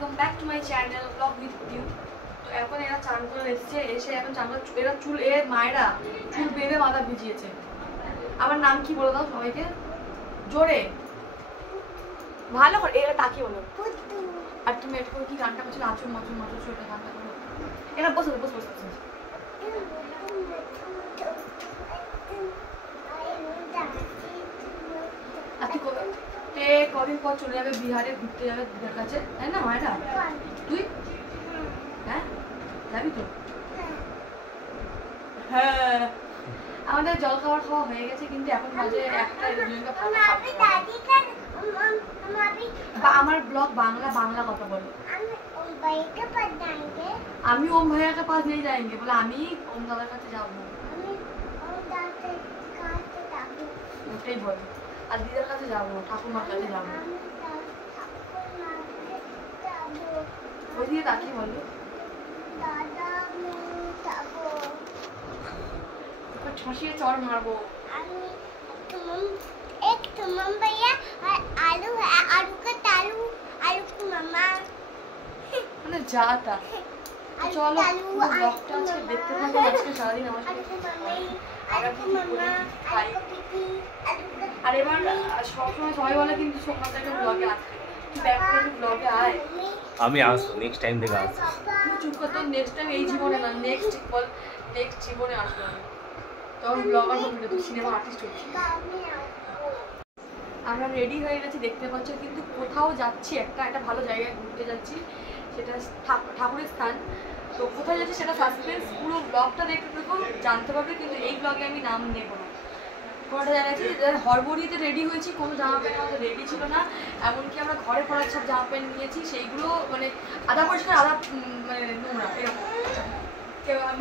Welcome back to my channel blog with you. তো এখন এরা চান করে এসেছে, এসে এখন চান করে এরা চুল মায়েরা চুল বেঁধে মাথা ভিজিয়েছে। আমার নাম কি বলে দাও সবাইকে জোরে ভালো করে, এরা তাকিয়ে বলো। আর তুমি এটা করে কি গানটা করছিলে, আচুর মাচুর মাচুর ছোট গানটা করো। এরা বসে বসে বসে বসে কদিন পর চলে যাবে বিহারে, ঘুরতে যাবে দিদার কাছে, তাই না মায়েরা? তুই হ্যাঁ যাবি তো? হ্যাঁ আমাদের জল খাবার খাওয়া হয়ে গেছে, কিন্তু এখন বাজে একটা। আমার ব্লগ বাংলা বাংলা কথা বলো। আমি ওম ভাইয়া के पास नहीं जाएंगे बोला, আমি ওম দাদার কাছে যাবো। ওটাই বলো। আর দিদার কাছে যাবো, ঠাকুমার কাছে যাবো। ওই দিকে তাকিয়ে বলো। ছসিয়ে চড় মারবো। एक तुम भैया और आलू है, आलू का तालू, आलू की मम्मा মানে যা তা। চলো ব্লগটা আজকে দেখতে থাকো। আজকে সারাদিন আমার সাথে আর এবার সবসময় সবাই বলে কিন্তু সোমনাথকে ব্লগে আসতে, তুই ব্যাক করে ব্লগে আয়। আমি আসবো নেক্সট টাইম থেকে আসবো। তুই চুপ কর, তোর নেক্সট টাইম এই জীবনে না, নেক্সট বল নেক্সট জীবনে আসবো আমি। তখন ব্লগার হবি না, তুই সিনেমা আর্টিস্ট হবি। আমরা রেডি হয়ে গেছি দেখতে পাচ্ছ, কিন্তু কোথাও যাচ্ছি, একটা ভালো জায়গায় ঘুরতে যাচ্ছি, সেটা ঠাকুরের স্থান। তো কোথায় যাচ্ছি সেটা সাসপেন্স, পুরো ব্লগটা দেখতে দেখো জানতে পারবে, কিন্তু এই ব্লগে আমি নাম নেবো না। কোনোটা জানাচ্ছি হরবরিতে রেডি হয়েছি, কোনো জামা প্যান্ট আমাদের রেডি ছিল না, এমনকি আমরা ঘরে পড়ার সব জামা প্যান্ট নিয়েছি, সেইগুলো মানে আধা পরিষ্কার আধা মানে নোংরা এরকম।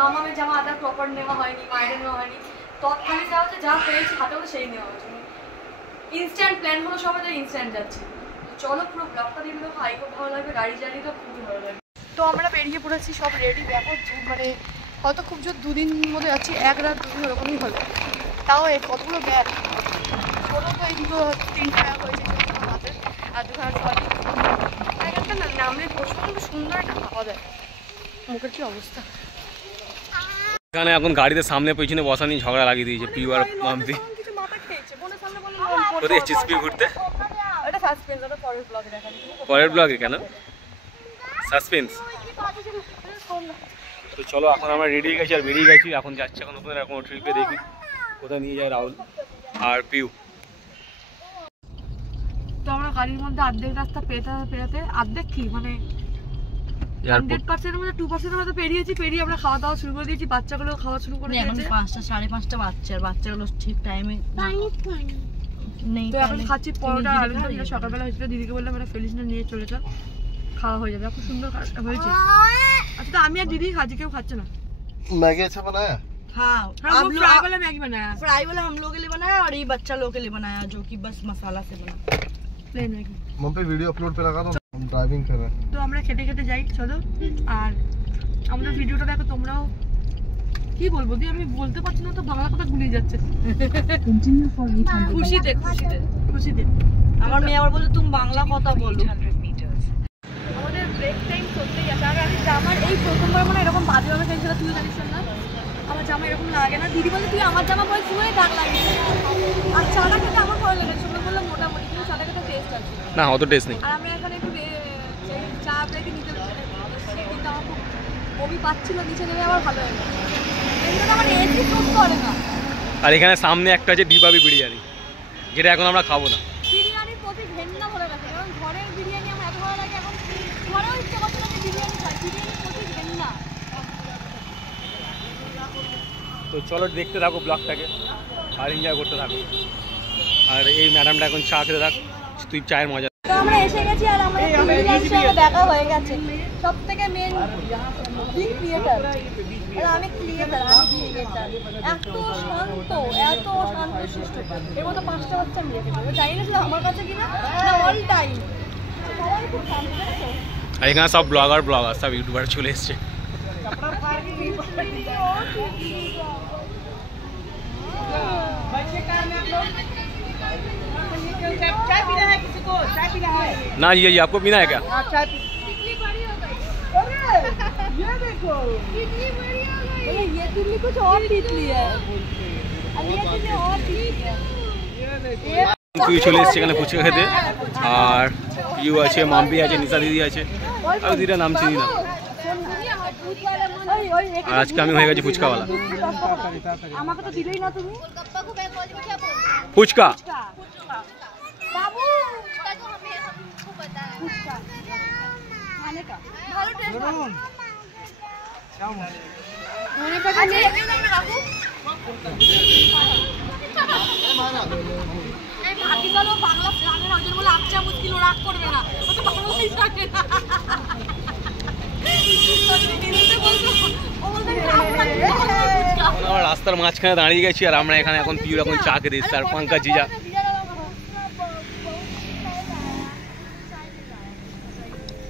মামামের জামা আধা প্রপার নেওয়া হয়নি, মায়ের নেওয়া হয়নি, তৎকালীন যাওয়া হচ্ছে, যা পেয়েছি হাতে করে সেই নেওয়া হয়েছে। ইনস্ট্যান্ট প্ল্যান হলো সবাই, তাই ইনস্ট্যান্ট যাচ্ছি। চলো পুরো ব্লগটা দিয়ে দেখো, আই খুব ভালো লাগবে, গাড়ি জার্নিটা খুবই ভালো লাগবে। তো আমরা বেরিয়ে পড়েছি, সব রেডি। দেখো মানে হয়তো খুব জোর 2 দিন মধ্যে যাচ্ছি, 1 রাত 2 দিন ওরকমই হলো। তাও এই কতগুলো ব্যাগ ছোটো, তো এইগুলো 3 টাকা হয়েছে আমাদের, আর 2 সরি একটা না নামলে প্রচন্ড সুন্দর একটা খাওয়া দেয়। মুখের কি অবস্থা। এখানে এখন গাড়িতে সামনে পেছনে বসা নিয়ে ঝগড়া লাগিয়ে দিয়েছে পিউ আর মাম্পি। কোথায় এসেছিস পিউ ঘুরতে? এটা সাসপেন্স, ওটা পরের ব্লগে দেখাবো। পরের ব্লগে কেন সাসপেন্স? তো চলো এখন আমরা রেডি হয়ে গেছি আর বেরিয়ে গেছি, এখন যাচ্ছি এখন নতুন কোনো ট্রিপে, দেখি কোথায় নিয়ে যায় রাহুল আর পিউ। তো আমরা গাড়ির মধ্যে অর্ধেক রাস্তা পেরোতে অর্ধেক কি মানে 100%-এর মধ্যে 2%-এর মধ্যে পেরিয়েছি। পেরিয়ে আমরা খাওয়া দাওয়া শুরু করে দিয়েছি, বাচ্চাগুলো খাওয়া শুরু করে দিয়েছে। এখন 5টা 5:30 বাচ্চাগুলো ঠিক টাইমে নেই। তো এখন খাচ্ছি পরোটা আলু ভাজা, যেটা সকালবেলা হয়েছিল। দিদিকে বললাম এটা ফেলিস না, নিয়ে চলে যাও, খাওয়া হয়ে যাবে। খুব সুন্দর হয়েছে। আচ্ছা তো আমি আর দিদি খাচ্ছি, কেউ খাচ্ছে না। मैगी अच्छा बनाया? हाँ हम फ्राई वाला मैगी बनाया, फ्राई वाला हम लोग के लिए बनाया और ये बच्चा लोग के लिए बनाया, जो कि बस मसाला से बना प्लेन मैगी। मम पे वीडियो अपलोड पे लगा दो, हम ड्राइविंग कर रहे हैं। তো আমরা খেতে খেতে যাই, চলো। আর আমাদের ভিডিওটা দেখো তোমরাও। কি বলবো দি, আমি বলতে পারছি না, তো বাংলা কথা গুলিয়ে যাচ্ছে। খুশিতে খুশিতে খুশিতে আমার মেয়ে আবার বলে তুমি বাংলা কথা বলো। আমাদের ব্রেক টাইম চলতেই আছে। আর আমি জামার এই প্রথমবার মানে এরকম বাজেভাবে খেয়েছিল, তুই জানিস না আমার জামা এরকম লাগে না। দিদি বলে তুই আমার জামা পরে শুনে দাগ লাগে। আর চাটা খেতে আমার ভালো লাগে, শুনে বললাম মোটামুটি, কিন্তু চাটা খেতে টেস্ট আছে না, অত টেস্ট নেই। আর আমি এখানে একটু চা ব্রেকে নিতে, কিন্তু আমার খুব বমি পাচ্ছিল, নিচে নেমে আমার ভালো লাগে। কিন্তু আমার এসি শুট করে না। আর এখানে সামনে একটা আছে ডিবাবি বিরিয়ানি, যেটা এখন আমরা খাবো না। বিরিয়ানির প্রতি ঘেন্না ভরে গেছে, কারণ ঘরের বিরিয়ানি আমার এত ভালো লাগে, এখন ঘরেও ইচ্ছে করছে না যে বিরিয়ানি খাই, বিরিয়ানির প্রতি ঘেন্না। তো চলো দেখতে থাকো ব্লগটাকে আর এনজয় করতে থাকো। আর এই ম্যাডামটা এখন চা খেতে থাক, তুই চায়ের মজা। তো আমরা এসে গেছি, আর আমাদের সাথে দেখা হয়ে গেছে। সবথেকে মেন ক্রিয়েটার, আমি ক্রিয়েটার, এত শান্ত শিষ্ট। এর মতো 5টা বাচ্চা আমি রেখে দেবো, জানি না শুধু আমার কাছে কিনা, অল টাইম সবাই খুব শান্ত। আর এখানে সব ব্লগার সব ইউটিউবার চলে এসছে। चाय पीना है किसी को? चाय पीना है? ना जी आपको पीना है क्या? चाय ये देखो कितनी बड़ी हो गई। ये तितली कुछ और तितली है अब ये तितली और तितली है তুই চলে এসছে এখানে ফুচকা খেতে আর ইউ আছে মাম্পি আছে নিশা দিদি আছে আর দিদিটা নাম চিনি না আর আজকে আমি হয়ে গেছি ফুচকাওয়ালা আমাকে তো দিলেই না তুমি गोलगप्पा को मैं बोल क्या बोल ফুচকা बाबू उसका तो हमको पता है खाने का ভালো টেস্ট ভালো होने पर বাকি গেল বাংলা জানে না ওই জন্য বলে আচ্ছা মুশকিল ও রাগ করবে না ও তো বাংলাতেই জানে না আমরা রাস্তার মাঝখানে দাঁড়িয়ে গেছি আর আমরা এখানে এখন পিউর এখন চা খেতে এসেছি আর পঙ্কজ জিজা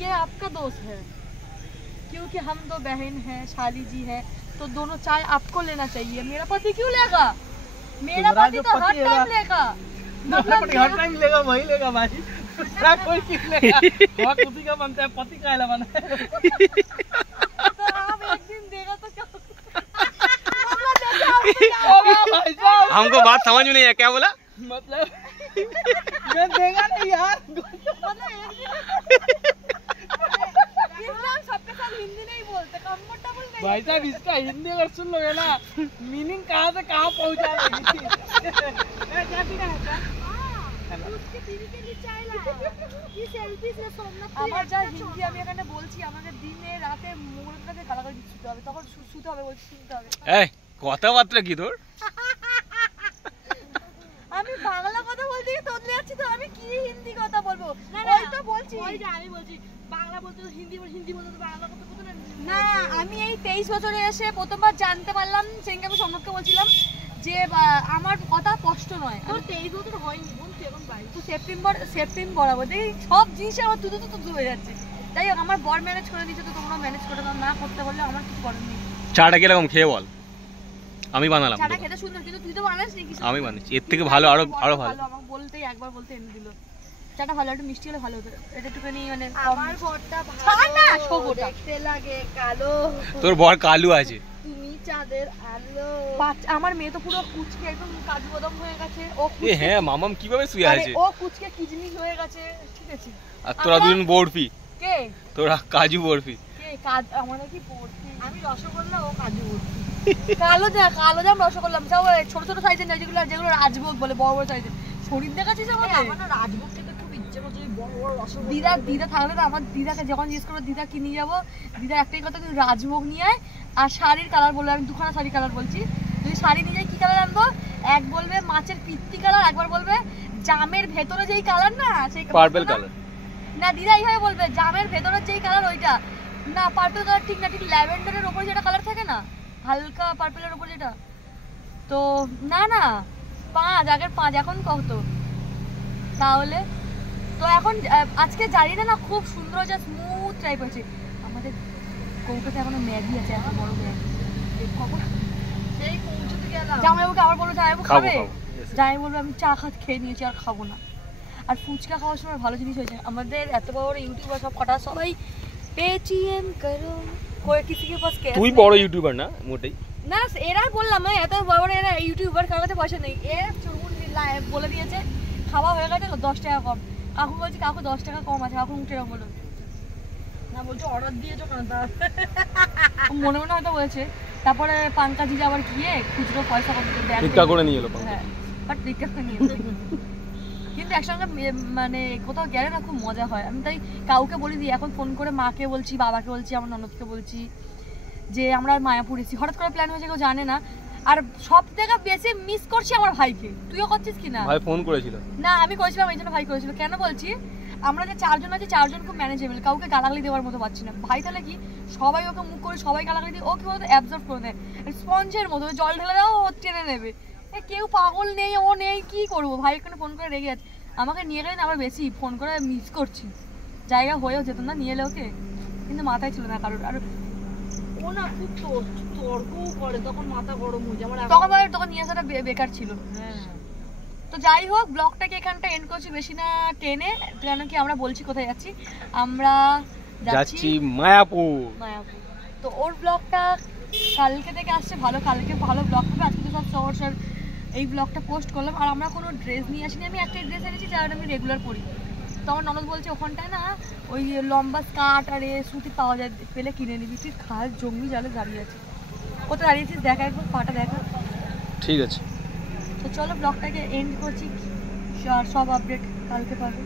ये आपका दोस्त है क्योंकि हम दो बहन हैं शाली जी है तो दोनों चाय आपको लेना चाहिए मेरा पति क्यों लेगा मेरा पति तो हर टाइम लेगा मतलब हर टाइम लेगा वही लेगा भाई दूसरा कोई किस लेगा वहाँ खुदी का बनता है पति का है बना है तो आप एक दिन देगा तो क्या होगा भाई साहब हमको बात समझ में नहीं है क्या बोला मतलब मैं देगा नहीं यार सबके साथ हिंदी नहीं बोलते कंफर्टेबल नहीं भाई साहब इसका हिंदी अगर सुन लोगे ना मीनिंग कहाँ से कहाँ पहुँचा देगी আমার যা হিন্দি আমি এখানে বলছি আমাকে দিনে রাতে মোবাইলটাকে গালাগালি দিতে হবে তখন শুতে হবে বলছি শুনতে হবে এই কথাবার্তা কি তোর আমি বাংলা কথা বলতে গিয়ে তোদলে যাচ্ছি তো আমি কি হিন্দি কথা বলবো ওই তো বলছি ওই যে আমি বলছি বাংলা বলতে তো হিন্দি বলতে তো বাংলা কথা বলতে না আমি এই 23 বছরে এসে প্রথমবার জানতে পারলাম সেদিনকে আমি সম্মুখকে বলছিলাম যে আমার কথা কষ্ট নয় তোর 23 বছর হয়নি বোন তুই এখন বাইরে তো সেপ্টেম্বর আবার দেখি সব জিনিস আমার তুতু হয়ে যাচ্ছে যাই হোক আমার বর ম্যানেজ করে দিচ্ছে তো তোমরা ম্যানেজ করে দাও না করতে বললে আমার কিছু করার নেই চাটা কিরকম খেয়ে বল আমি বানালাম চাটা খেতে সুন্দর কিন্তু তুই তো বানাস নি কিছু আমি বানিয়েছি এর থেকে ভালো আরো ভালো আমাকে বলতেই একবার বলতে এনে দিল চাটা ভালো একটু মিষ্টি হলে ভালো হতো এটা একটুখানি মানে আমার ঘরটা ভালো দেখতে লাগে কালো তোর বর কালু আছে তুমি চাঁদের আলো আমার মেয়ে তো পুরো কুচকে একদম কাজু বাদাম হয়ে গেছে ও এ হ্যাঁ মামাম কিভাবে শুয়ে আছে ও কুচকে কিজমিস হয়ে গেছে ঠিক আছে আর তোরা দুজন বরফি কে তোরা কাজু বরফি কে কাজ আমাদের কি পড়ছি আমি রসগোল্লা ও কাজু বরফি কালো জাম রসগোল্লা সব ছোট ছোট সাইজের না যেগুলো রাজভোগ বলে বড় বড় সাইজের শরীর দেখাচ্ছিস আমাদের আমার না রাজভোগ খেতে খুব ইচ্ছে করছে বড় বড় রসগোল্লা দিদা থাকলে তো আমার দিদাকে যখন জিজ্ঞেস করবো দিদা কি নিয়ে যাবো দিদার একটাই কথা কিন্তু রাজভোগ নিয়ে আয় আর শাড়ির কালার বলবে আমি দুখানা শাড়ি কালার বলছি যদি শাড়ি নিয়ে যাই কি কালার আনবো এক বলবে মাছের পিত্তি কালার একবার বলবে জামের ভেতরে যেই কালার না সেই পার্পল কালার না দিদা এইভাবে বলবে জামের ভেতরের যেই কালার ওইটা না পার্পল কালার ঠিক না ঠিক ল্যাভেন্ডারের উপরে যেটা কালার থাকে না হালকা পার্পলের উপর যেটা তো না 5 আগের 5 এখন কত তাহলে তো এখন আজকে জানি না খুব সুন্দর যা স্মুথ টাইপ হয়েছে আমাদের কৌটাতে এখনো ম্যাগি আছে এত বড় ম্যাগি সেই পৌঁছতে গেলাম জামাইবাবুকে আবার বললো জামাইবাবু খাবে জামাইবাবু বলবে আমি চা খেয়ে নিয়েছি আর খাবো না আর ফুচকা খাওয়ার সময় ভালো জিনিস হয়েছে আমাদের এত বড় ইউটিউবার সব কটা সবাই পেটিএম করো कोई किसी के पास कैश তুই বড় ইউটিউবার না মোটেই না এরা বললাম না এত বড় বড় এরা ইউটিউবার কার কাছে পয়সা নেই এ চুরমুন বলে দিয়েছে খাওয়া হয়ে গেছে 10 টাকা কম কাকু বলছে কাকু 10 টাকা কম আছে কাকু উঠে বলো না বলছো অর্ডার দিয়েছো কেন তা মনে হয়তো বলেছে তারপরে পাঙ্কা জিজা আবার গিয়ে খুচরো পয়সা কত দেয় ভিক্ষা করে নিয়ে এলো হ্যাঁ বাট ভিক্ষা করে নিয়ে কিন্তু একসঙ্গে মানে কোথাও গেলে না খুব মজা হয় আমি তাই কাউকে বলি দিই এখন ফোন করে মাকে বলছি বাবাকে বলছি আমার ননদকে বলছি যে আমরা মায়াপুর এসেছি হঠাৎ করে প্ল্যান হয়েছে কেউ জানে না আর সব থেকে বেশি মিস করছি আমার ভাইকে তুইও করছিস কি না ভাই ফোন করেছিল না আমি করেছিলাম এই জন্য ভাই করেছিল কেন বলছি আমরা যে 4 জন আছি 4 জন খুব ম্যানেজেবল কাউকে গালাগালি দেওয়ার মতো পাচ্ছি না ভাই তাহলে কি সবাই ওকে মুখ করে সবাই গালাগালি দিয়ে ও কি বলতো অ্যাবজর্ব করে দেয় স্পঞ্জের মতো জল ঢেলে দাও ও টেনে নেবে কেউ পাগল নেই ও নেই কি করবো ভাই এখানে ফোন করে রেগে আছে আমাকে নিয়ে গেলেন আবার বেশি ফোন করে মিস করছি জায়গা হয়েও যেত না নিয়ে এলে ওকে কিন্তু মাথায় ছিল না কারোর আর ও না খুব তর্কও করে তখন মাথা গরম হয়ে যায় তখন নিয়ে আসাটা বেকার ছিল হ্যাঁ তো যাই হোক ব্লগটাকে এখানটা এন্ড করছি বেশি না টেনে কেন কি আমরা বলছি কোথায় যাচ্ছি আমরা যাচ্ছি মায়াপুর। মায়াপুর। তো ওর ব্লগটা কালকে থেকে আসছে, কালকে ভালো ব্লগ হবে। আজকে তো সব শহর এই ব্লগটা পোস্ট করলাম। আর আমরা কোনো ড্রেস নিয়ে আসিনি, আমি একটা ড্রেস এনেছি যার আমি রেগুলার পরি। তো আমার ননদ বলছে ওখানটায় না ওই লম্বা স্কার্ট আর সুতি পাওয়া যায়, পেলে কিনে নিবি। তুই খাল জঙ্গি জালে দাঁড়িয়ে আছে, কোথায় দাঁড়িয়েছিস দেখা, একবার পাটা দেখা। ঠিক আছে, তো চলো ব্লগটাকে এন্ড করছি, আর সব আপডেট কালকে পাবে।